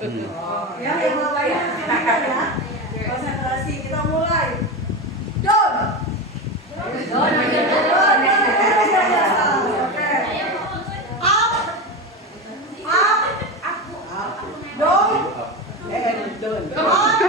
Ya, yang lainnya ya. Konsentrasi, kita mulai. Don. Don. Oke. Up. Up. Don. Don. Up.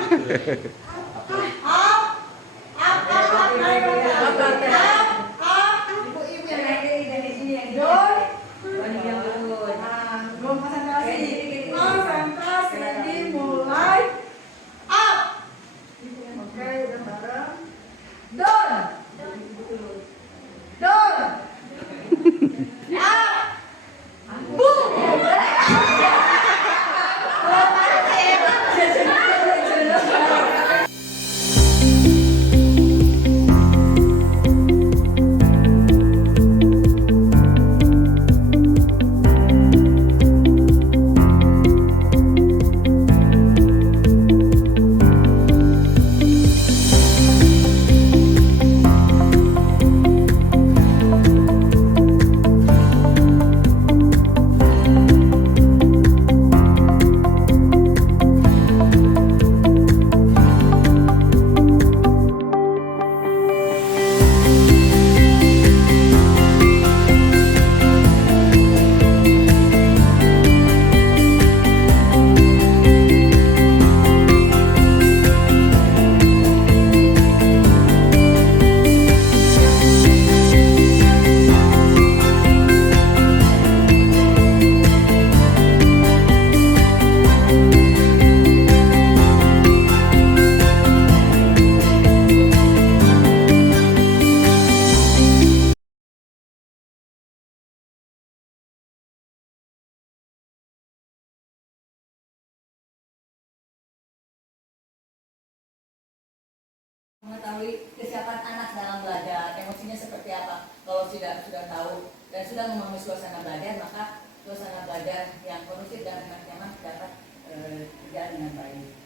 Mengetahui kesiapan anak dalam belajar, emosinya seperti apa. Kalau sudah tahu dan sudah memahami suasana belajar, maka suasana belajar yang kondusif dan nyaman dapat berjalan dengan baik.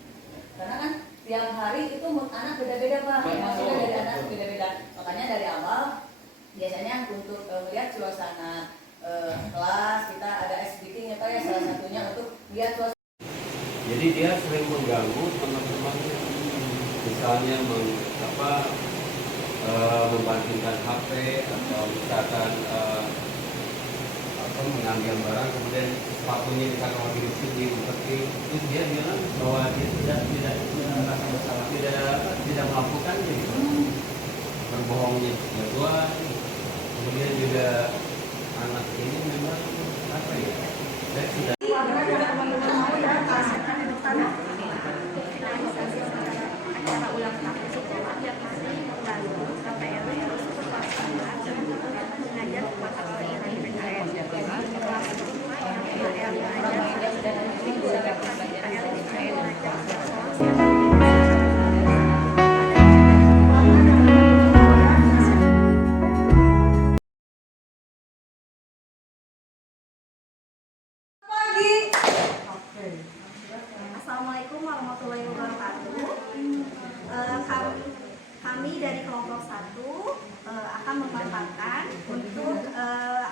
Karena kan tiap hari itu anak beda-beda Pak, emosinya dari anak beda-beda. Makanya dari awal biasanya untuk melihat suasana kelas kita ada SBT ya Pak ya, salah satunya untuk lihat suasana. Jadi dia sering mengganggu teman-temannya, misalnya membandingkan HP atau misalkan mengambil barang kemudian sepatunya misalkan lagi di sini diumpetin, itu dia bilang bahwa dia tidak merasa bersalah, tidak melakukannya gitu. Berbohongnya kedua, kemudian juga anak ini memang apa ya, saya sudah Assalamualaikum warahmatullahi wabarakatuh. Kami dari kelompok 1 akan memaparkan untuk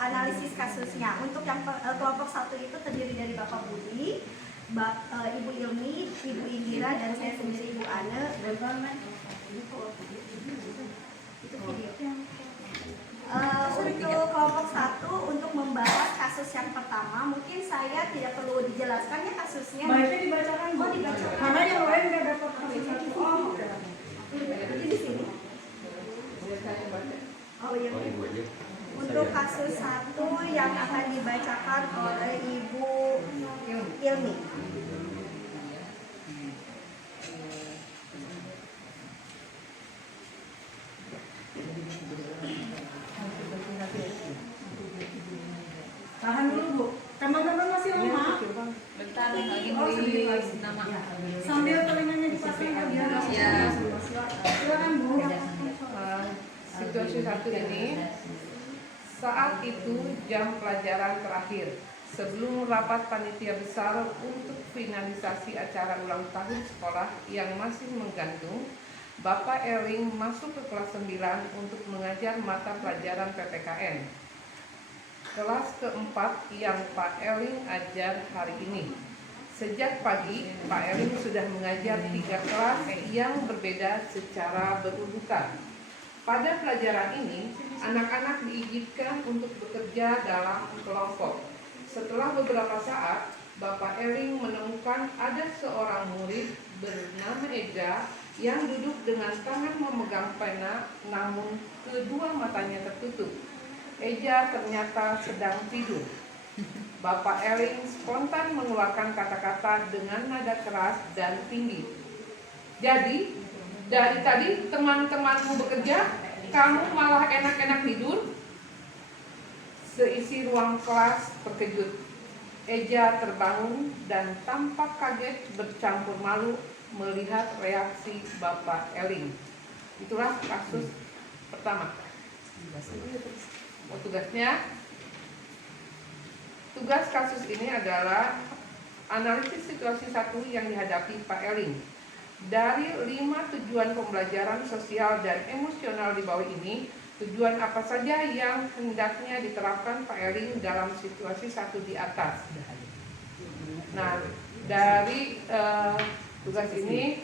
analisis kasusnya. Untuk yang kelompok 1 itu terdiri dari Bapak Budi, Ibu Ilmi, Ibu Indira, dan saya sendiri Ibu Ane. Untuk kelompok 1 untuk membahas kasus yang pertama, mungkin saya tidak perlu dijelaskan ya kasusnya. Baiknya dibacakan. Oh, dibacakan. Karena yang lain nggak dapat kasus satu. Oh, oke. Di sini. Oh iya. Untuk kasus 1 yang akan dibacakan oleh Ibu Ilmi. Tahan dulu Bu. Teman-teman masih lama. Bentar lagi beri nama. Sambil telinganya dipasang ke dia. Ya. Silakan Bu. Situasi 1 ini, saat itu jam pelajaran terakhir sebelum rapat panitia besar untuk finalisasi acara ulang tahun sekolah yang masih menggantung, Bapak Eling masuk ke kelas 9 untuk mengajar mata pelajaran PPKN. Kelas keempat yang Pak Eling ajar hari ini. Sejak pagi, Pak Eling sudah mengajar 3 kelas yang berbeda secara berurutan. Pada pelajaran ini, anak-anak diizinkan untuk bekerja dalam kelompok. Setelah beberapa saat, Bapak Eling menemukan ada seorang murid bernama Eja yang duduk dengan tangan memegang pena, namun kedua matanya tertutup. Eja ternyata sedang tidur. Bapak Eling spontan mengeluarkan kata-kata dengan nada keras dan tinggi. Jadi, dari tadi teman-temanmu bekerja, kamu malah enak-enak tidur? Seisi ruang kelas terkejut. Eja terbangun dan tampak kaget bercampur malu melihat reaksi Bapak Eling. Itulah kasus pertama. Tugasnya. Tugas kasus ini adalah analisis situasi 1 yang dihadapi Pak Eling. Dari 5 tujuan pembelajaran sosial dan emosional di bawah ini, tujuan apa saja yang hendaknya diterapkan Pak Eling dalam situasi 1 di atas. Nah, dari tugas ini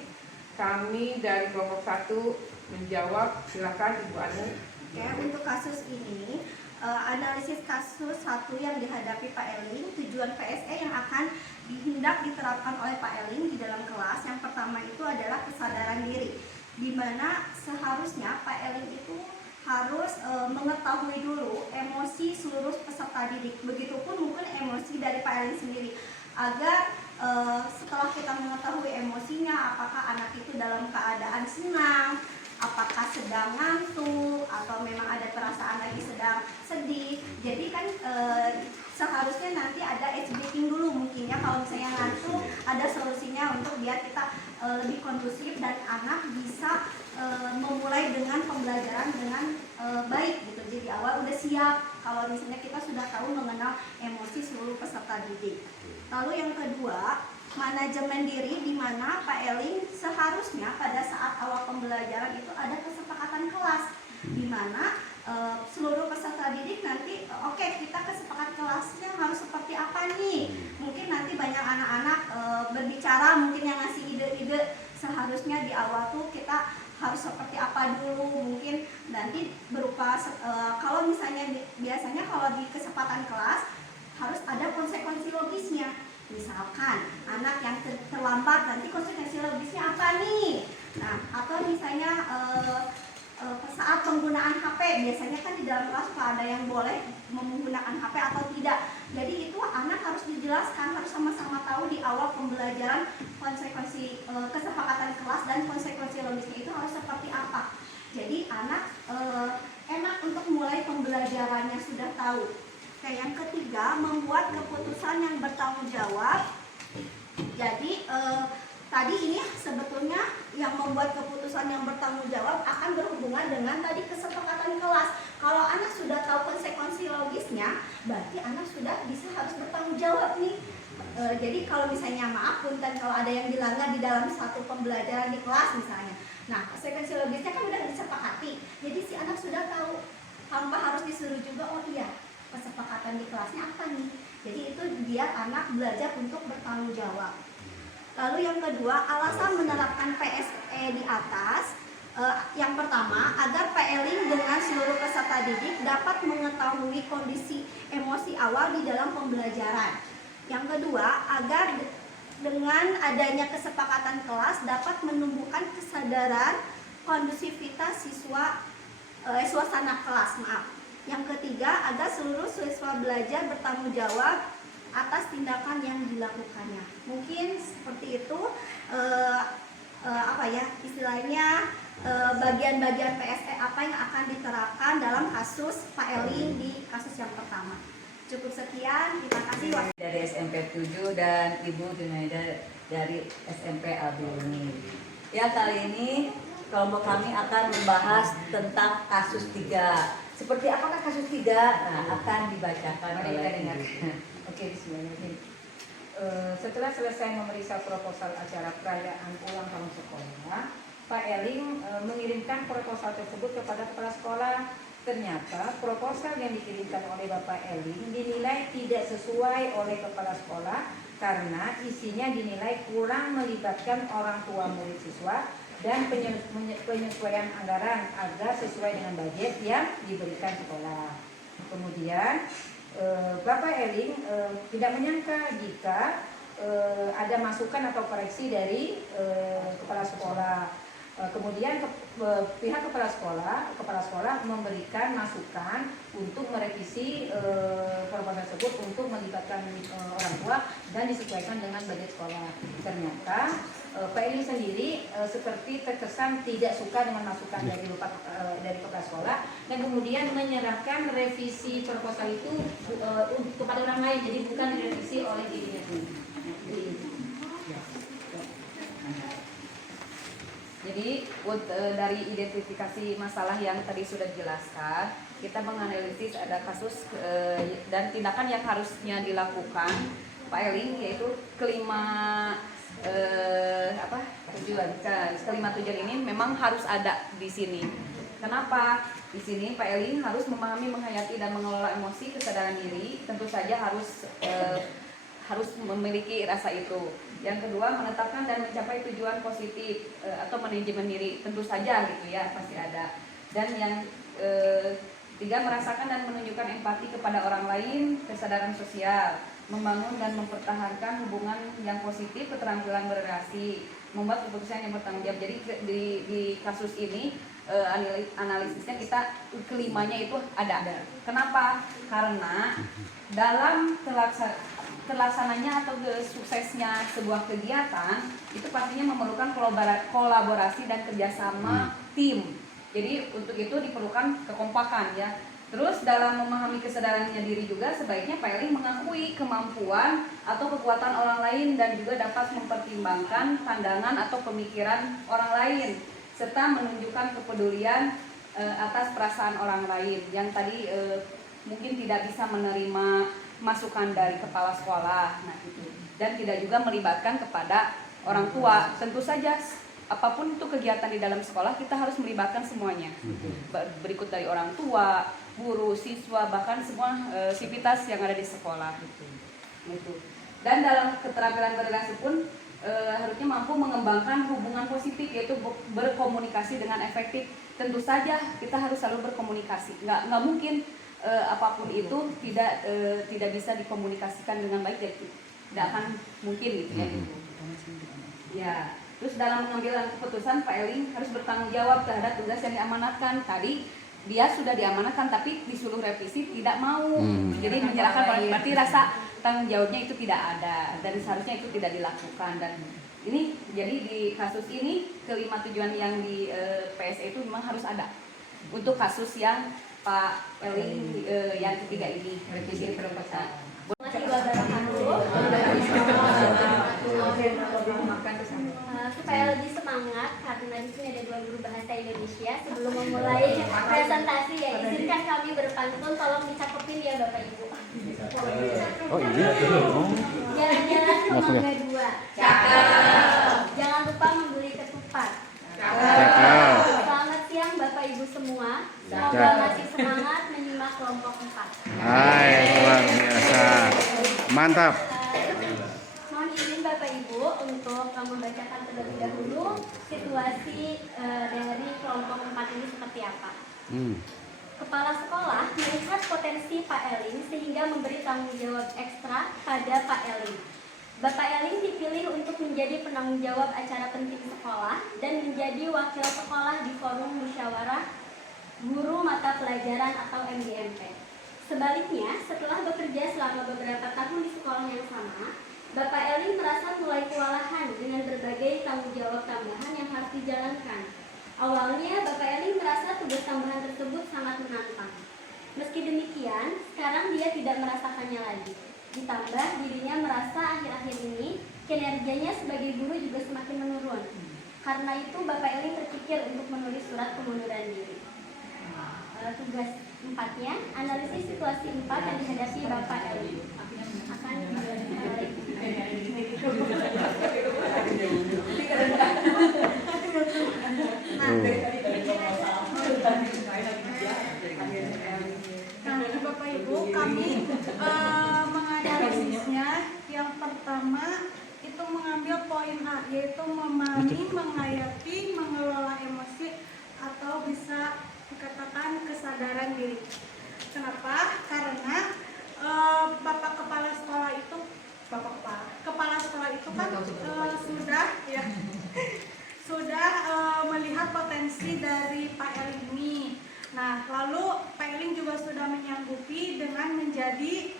kami dari kelompok 1 menjawab. Silakan Ibu Anu. Oke, untuk kasus ini analisis kasus 1 yang dihadapi Pak Eling, tujuan PSE yang akan hendak diterapkan oleh Pak Eling di dalam kelas. Yang pertama itu adalah kesadaran diri, di mana seharusnya Pak Eling itu harus mengetahui dulu emosi seluruh peserta didik, begitupun mungkin emosi dari Pak Eling sendiri, agar setelah kita mengetahui emosinya, apakah anak itu dalam keadaan senang, apakah sedang ngantuk, atau memang ada perasaan lagi sedang sedih. Jadi kan seharusnya nanti ada ice breaking dulu mungkin ya, kalau misalnya ngantuk ada solusinya untuk biar kita lebih kondusif dan anak bisa memulai dengan pembelajaran dengan baik gitu. Jadi awal udah siap kalau misalnya kita sudah tahu mengenal emosi seluruh peserta didik. Lalu yang kedua, manajemen diri, di mana Pak Eling seharusnya pada saat awal pembelajaran itu ada kesepakatan kelas, di mana seluruh peserta didik nanti oke, kita kesepakat kelasnya harus seperti apa nih. Mungkin nanti banyak anak-anak berbicara, mungkin yang ngasih ide-ide, seharusnya di awal tuh kita harus seperti apa dulu. Mungkin nanti berupa kalau misalnya biasanya kalau di kesempatan kelas harus ada konsekuensi logisnya. Misalkan anak yang terlambat, nanti konsekuensi logisnya apa nih? Nah, atau misalnya saat penggunaan HP, biasanya kan di dalam kelas ada yang boleh menggunakan HP atau tidak. Jadi itu anak harus dijelaskan, harus sama-sama tahu di awal pembelajaran konsekuensi kesepakatan kelas dan konsekuensi logisnya itu harus seperti apa. Jadi anak enak untuk mulai pembelajarannya sudah tahu. Oke, yang ketiga, membuat keputusan yang bertanggung jawab. Jadi tadi ini sebetulnya yang membuat keputusan yang bertanggung jawab akan berhubungan dengan tadi kesepakatan kelas. Kalau anak sudah tahu konsekuensi logisnya, berarti anak sudah bisa harus bertanggung jawab nih. Jadi kalau misalnya maaf punten kalau ada yang dilanggar di dalam satu pembelajaran di kelas misalnya. Nah, konsekuensi logisnya kan udah disepakati. Jadi si anak sudah tahu, tanpa harus disuruh juga, oh iya, kesepakatan di kelasnya apa nih. Jadi itu biar anak belajar untuk bertanggung jawab. Lalu yang kedua, alasan menerapkan PSE di atas. Yang pertama, agar Pak Eling dengan seluruh peserta didik dapat mengetahui kondisi emosi awal di dalam pembelajaran. Yang kedua, agar dengan adanya kesepakatan kelas dapat menumbuhkan kesadaran kondusivitas suasana kelas. Yang ketiga, agar seluruh siswa belajar bertanggung jawab atas tindakan yang dilakukannya. Mungkin seperti itu istilahnya bagian-bagian PSE apa yang akan diterapkan dalam kasus Pak Eling di kasus yang pertama. Cukup sekian, terima kasih. Dari SMP 7 dan Ibu Junaida dari SMP Al-Biruni. Ya, kali ini kelompok kami akan membahas tentang kasus 3. Seperti apakah kasus 3? Nah, akan dibacakan oleh Ibu. Oke, bismillahirrahmanirrahim. Setelah selesai memeriksa proposal acara perayaan ulang tahun sekolah, Pak Eling mengirimkan proposal tersebut kepada kepala sekolah. ternyata proposal yang dikirimkan oleh Bapak Eling dinilai tidak sesuai oleh kepala sekolah karena isinya dinilai kurang melibatkan orang tua murid siswa dan penyesuaian anggaran agar sesuai dengan budget yang diberikan sekolah. Kemudian Bapak Eling tidak menyangka jika ada masukan atau koreksi dari kepala sekolah. Kemudian pihak kepala sekolah memberikan masukan untuk merevisi proposal tersebut untuk melibatkan orang tua dan disesuaikan dengan budget sekolah. Ternyata Pak Eling sendiri seperti terkesan tidak suka dengan masukan dari kepala sekolah dan kemudian menyerahkan revisi proposal itu kepada orang lain, jadi bukan direvisi oleh dirinya sendiri. Jadi dari identifikasi masalah yang tadi sudah dijelaskan, kita menganalisis ada kasus dan tindakan yang harusnya dilakukan Pak Eling, yaitu kelima tujuan ini memang harus ada di sini. Kenapa? Di sini Pak Eling harus memahami, menghayati dan mengelola emosi, kesadaran diri, tentu saja harus memiliki rasa itu. Yang kedua, menetapkan dan mencapai tujuan positif atau manajemen diri, tentu saja gitu ya, pasti ada. Dan yang tiga, merasakan dan menunjukkan empati kepada orang lain, kesadaran sosial, membangun dan mempertahankan hubungan yang positif, keterampilan berrelasi, membuat keputusan yang bertanggung jawab. Jadi di kasus ini analisisnya kita kelimanya itu ada. Kenapa? Karena dalam terlaksananya atau suksesnya sebuah kegiatan itu pastinya memerlukan kolaborasi dan kerjasama tim. Jadi untuk itu diperlukan kekompakan ya. Terus dalam memahami kesadarannya diri juga sebaiknya Pak Eling mengakui kemampuan atau kekuatan orang lain dan juga dapat mempertimbangkan pandangan atau pemikiran orang lain serta menunjukkan kepedulian atas perasaan orang lain yang tadi mungkin tidak bisa menerima masukan dari kepala sekolah, nah itu, dan tidak juga melibatkan kepada orang tua. Tentu saja apapun itu kegiatan di dalam sekolah kita harus melibatkan semuanya, berikut dari orang tua, guru, siswa, bahkan semua sivitas yang ada di sekolah gitu. Dan dalam keterampilan berrelasi pun harusnya mampu mengembangkan hubungan positif, yaitu berkomunikasi dengan efektif. Tentu saja kita harus selalu berkomunikasi, nggak mungkin apapun itu tidak bisa dikomunikasikan dengan baik, jadi tidak akan mungkin gitu ya. Ya, terus dalam mengambil keputusan Pak Eling harus bertanggung jawab terhadap tugas yang diamanatkan. Tadi dia sudah diamanatkan tapi disuruh revisi tidak mau, jadi menyerahkan, berarti rasa tanggung jawabnya itu tidak ada dan seharusnya itu tidak dilakukan. Dan ini jadi di kasus ini kelima tujuan yang di PSE itu memang harus ada untuk kasus yang Pak Eling yang ketiga ini, revisi proposal. Supaya lebih semangat karena di sini ada 2 guru bahasa Indonesia, sebelum memulai presentasi ya izinkan kami berpantun, tolong dicakepin ya Bapak Ibu. Oh iya. Jalan-jalan ke Mangga 2. Cakep. Jangan lupa membeli ketupat. Cakep. Selamat siang Bapak Ibu semua. Semoga masih semangat menyimak kelompok 4. Hai, luar biasa. Mantap. Mohon izin Bapak Ibu untuk membacakan terlebih dahulu situasi dari kelompok 4 ini seperti apa. Kepala sekolah melihat potensi Pak Eling sehingga memberi tanggung jawab ekstra pada Pak Eling. Bapak Eling dipilih untuk menjadi penanggung jawab acara penting sekolah dan menjadi wakil sekolah di forum musyawarah guru mata pelajaran atau MGMP. Sebaliknya, setelah bekerja selama beberapa tahun di sekolah yang sama, Bapak Eling merasa mulai kewalahan dengan berbagai tanggung jawab tambahan yang harus dijalankan. Awalnya, Bapak Eling merasa tugas tambahan tersebut sangat menantang. Meski demikian, sekarang dia tidak merasakannya lagi. Ditambah, dirinya merasa akhir-akhir ini kinerjanya sebagai guru juga semakin menurun. Karena itu, Bapak Eling terpikir untuk menulis surat pengunduran diri. Tugas 4-nya, analisis situasi 4 yang dihadapi Bapak Eling. Akan Bapak Ibu, kami menganalisisnya. Yang pertama itu mengambil poin A, yaitu memahami, menghayati, mengelola emosi atau bisa dikatakan kesadaran diri. Kenapa? Karena Bapak kepala sekolah itu kepala sekolah itu kan sudah melihat potensi dari Pak Eling ini. Nah, lalu Pak Eling juga sudah menyanggupi dengan menjadi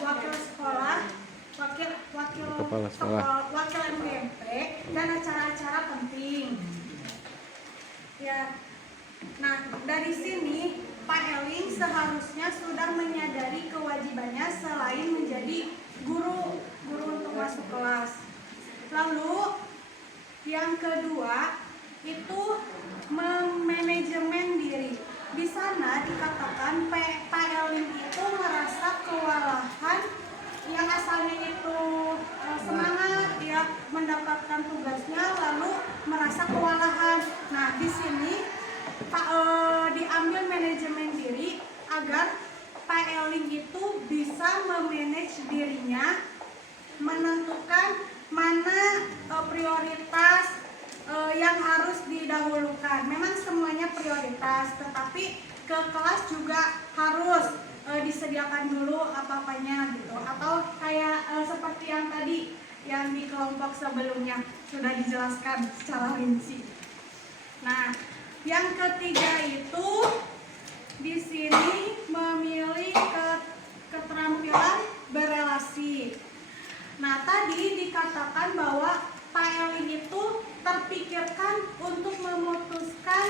wakil MGMP dan acara-acara penting. Ya. Nah, dari sini Pak Eling seharusnya sudah menyadari kewajibannya selain menjadi guru untuk masuk kelas. Lalu yang kedua itu memanajemen diri. Di sana dikatakan Pak Eling itu merasa kewalahan, yang asalnya itu semangat ya mendapatkan tugasnya, lalu merasa kewalahan. Nah, di sini diambil manajemen diri agar Pak Eling itu bisa memanage dirinya, menentukan mana prioritas yang harus didahulukan. Memang semuanya prioritas, tetapi ke kelas juga harus disediakan dulu apa-apanya gitu. Atau kayak seperti yang tadi yang di kelompok sebelumnya sudah dijelaskan secara rinci. Nah, yang ketiga itu di sini memilih keterampilan berelasi. Nah, tadi dikatakan bahwa Pak Eling itu terpikirkan untuk memutuskan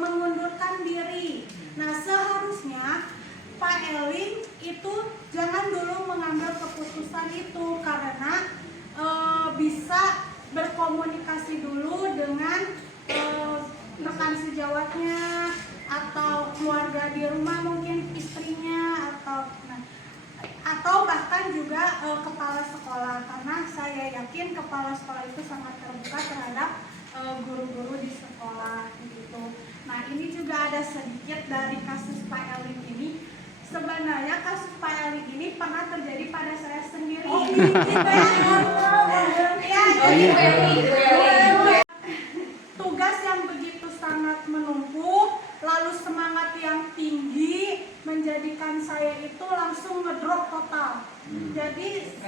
mengundurkan diri. Nah, seharusnya Pak Eling itu jangan dulu mengambil keputusan itu, karena bisa berkomunikasi dulu dengan rekan sejawatnya atau keluarga di rumah, mungkin istrinya atau bahkan juga kepala sekolah, karena saya yakin kepala sekolah itu sangat terbuka terhadap guru-guru di sekolah gitu. Nah, ini juga ada sedikit dari kasus Pak Eling ini. Sebenarnya kasus Pak Eling ini pernah terjadi pada saya sendiri. Tugas yang begitu sangat menumpuk, lalu semangat yang tinggi menjadikan saya itu langsung ngedrop total. Jadi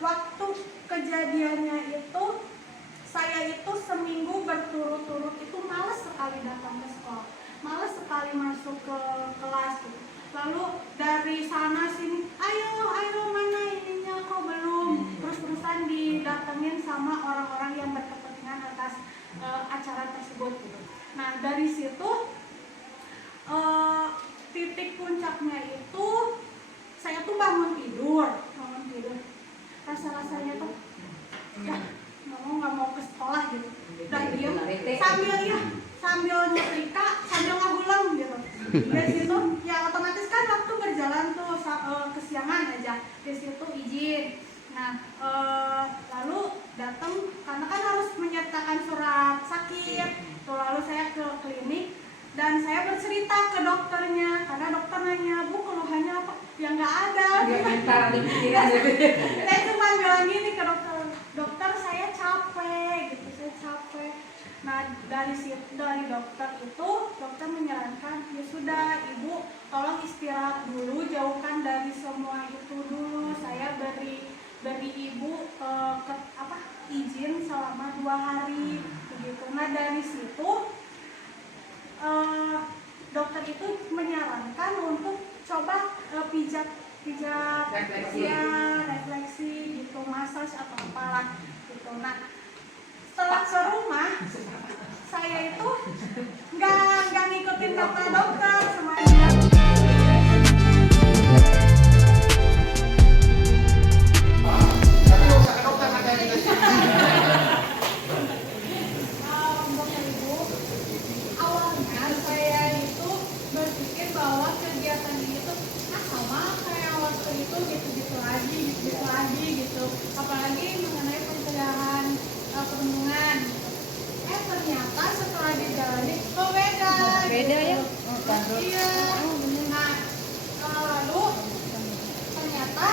waktu kejadiannya itu saya itu seminggu berturut-turut itu malas sekali datang ke sekolah, malas sekali masuk ke kelas gitu. Lalu dari sana sini, ayo mana ininya kok belum, terus-terusan didatengin sama orang-orang yang berkepentingan atas acara tersebut gitu. Nah, dari situ titik puncaknya itu saya tuh bangun tidur, rasa-rasanya tuh nggak mau ke sekolah gitu, udah diem sambil nyetrika sambil ngagulang gitu. Dari situ ya otomatis kan waktu berjalan tuh kesiangan aja, di situ izin. Nah, lalu datang karena kan harus menyertakan surat sakit tuh, lalu saya ke klinik dan saya bercerita ke dokternya, karena dokter nanya, Bu, keluhannya apa? Ya nggak ada. Saya cuma bilang gini ke dokter saya capek gitu, saya capek. Nah, dari dokter itu, dokter menyarankan, ya sudah Ibu tolong istirahat dulu, jauhkan dari semua itu dulu. Saya beri Ibu izin selama 2 hari begitu. Nah, dari situ dokter itu menyarankan untuk coba pijat refleksi gitu, massage atau apalah gitu. Nah, setelah ke rumah saya itu nggak ngikutin kata dokter semuanya. Apalagi mengenai pencegahan perundungan. Ternyata setelah dijalani beda ya. Lanjutkan terus. Iya. Nah, lalu ternyata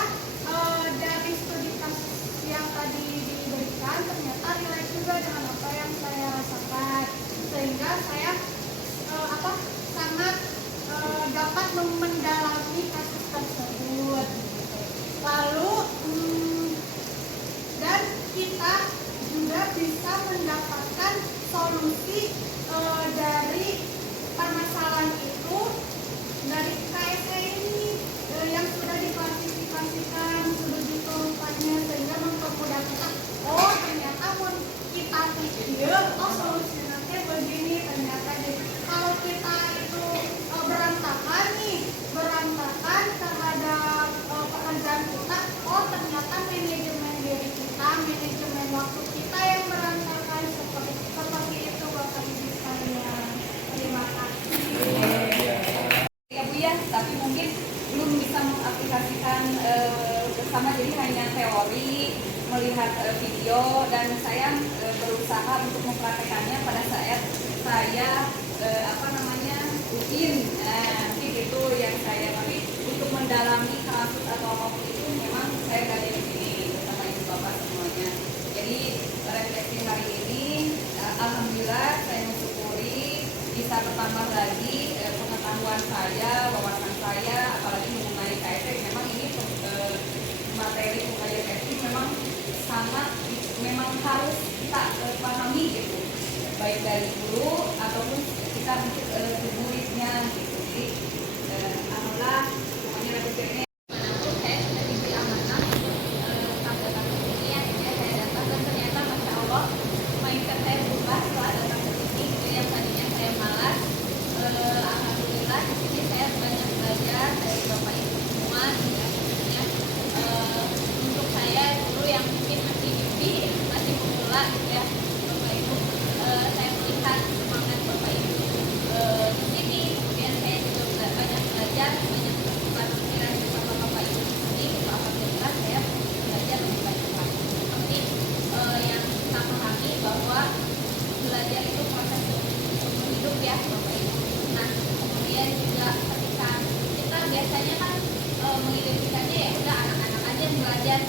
dari studi kasus yang tadi diberikan ternyata relate juga dengan apa yang saya rasakan, sehingga saya sangat dapat mendalami kasus tersebut. Lalu dan kita juga bisa mendapatkan solusi dari permasalahan itu dari KSE ini yang sudah diklasifikasikan, sudah dikelompoknya, sehingga mempermudah kita. Oh, ternyata mun kita pikir, oh solusinya begini, ternyata kalau kita itu berantakan terhadap pekerjaan kita, oh ternyata manajemen diri kita, manajemen waktu kita yang berantakan, seperti itu Bapak Ibu sekalian. Terima kasih. Ya Bu ya, tapi mungkin belum bisa mengaplikasikan bersama, jadi hanya teori, melihat video, dan saya berusaha untuk mempraktekannya pada saat saya UIN. Mungkin itu yang saya, tapi untuk mendalami kasus atau apapun itu memang saya dari di sini bersama ibu bapak semuanya. Jadi refleksi hari ini, alhamdulillah saya mensyukuri bisa bertambah lagi pengetahuan saya, wawasan saya, apalagi mengenai KSE. Memang ini materi pengajian KSE memang memang harus kita pahami gitu, baik dari guru ataupun kita untuk muridnya gitu. Jadi alhamdulillah semuanya refleksi ini. Saya sudah diberi amanah sampai ini akhirnya saya datang, dan ternyata masya Allah mindset saya berubah setelah datang ke sini. Jadi yang tadinya saya malas, alhamdulillah di sini saya banyak belajar dari bapak ibu semua. Akhirnya untuk saya dulu yang mungkin masih newbie, masih pemula gitu ya bapak ibu, saya melihat semangat bapak ibu di sini. Kemudian saya juga banyak belajar, banyak bertukar pikiran bersama bapak ibu di sini. Alhamdulillah saya belajar lebih banyak lagi. Seperti yang kita pahami bahwa belajar itu proses seumur hidup ya bapak ibu. Nah kemudian juga ketika kita biasanya kan mengidentikannya ya udah anak-anak aja yang belajar.